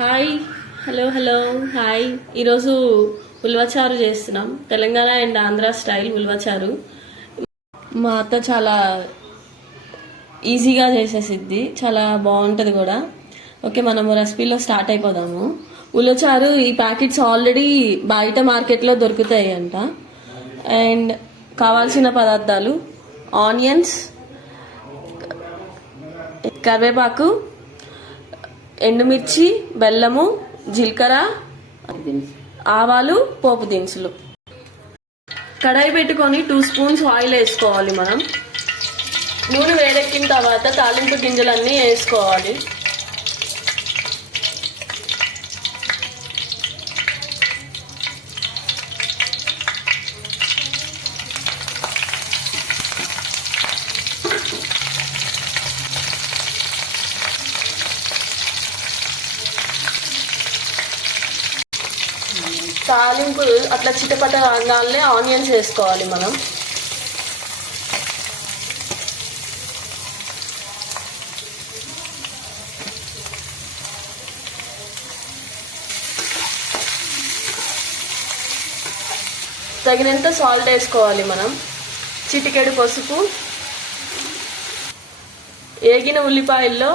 Hi. Hello hi. ఈరోజు ఉల్వచారు చేస్తున్నాం. తెలంగాణ అండ్ ఆంధ్ర స్టైల్ ఉల్వచారు. మా అత్త చాలా ఈజీగా చేసేసిద్ది, చాలా బాగుంటుంది కూడా. ఓకే, మనము రెసిపీలో స్టార్ట్ అయిపోదాము. ఉల్వచారు ఈ ప్యాకెట్స్ ఆల్రెడీ బయట మార్కెట్లో దొరుకుతాయి అంట. అండ్ కావాల్సిన పదార్థాలు: ఆనియన్స్, కరివేపాకు, ఎండుమిర్చి, బెల్లము, జీలకర్ర, ఆవాలు, పోపు దినుసులు. కడాయి పెట్టుకొని 2 స్పూన్స్ ఆయిల్ వేసుకోవాలి. మనం నూనె వేడెక్కిన తర్వాత తాలింపు గింజలన్నీ వేసుకోవాలి. తాలింపు అట్లా చిటపట రాగానే ఆనియన్స్ వేసుకోవాలి. మనం తగినంత సాల్ట్ వేసుకోవాలి. మనం చిటికెడు పసుపు. ఏగిన ఉల్లిపాయల్లో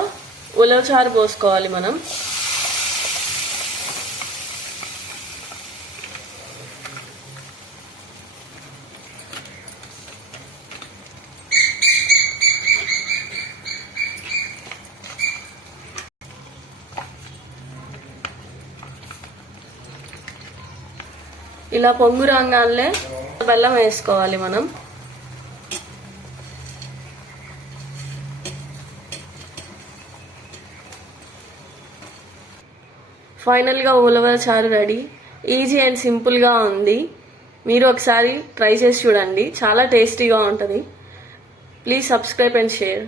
ఉలవచారు పోసుకోవాలి. మనం ఇలా పొంగు రాగానే బెల్లం వేసుకోవాలి. మనం ఫైనల్గా ఉలవచారు రెడీ. ఈజీ అండ్ సింపుల్గా ఉంది. మీరు ఒకసారి ట్రై చేసి చూడండి, చాలా టేస్టీగా ఉంటుంది. Please subscribe and share.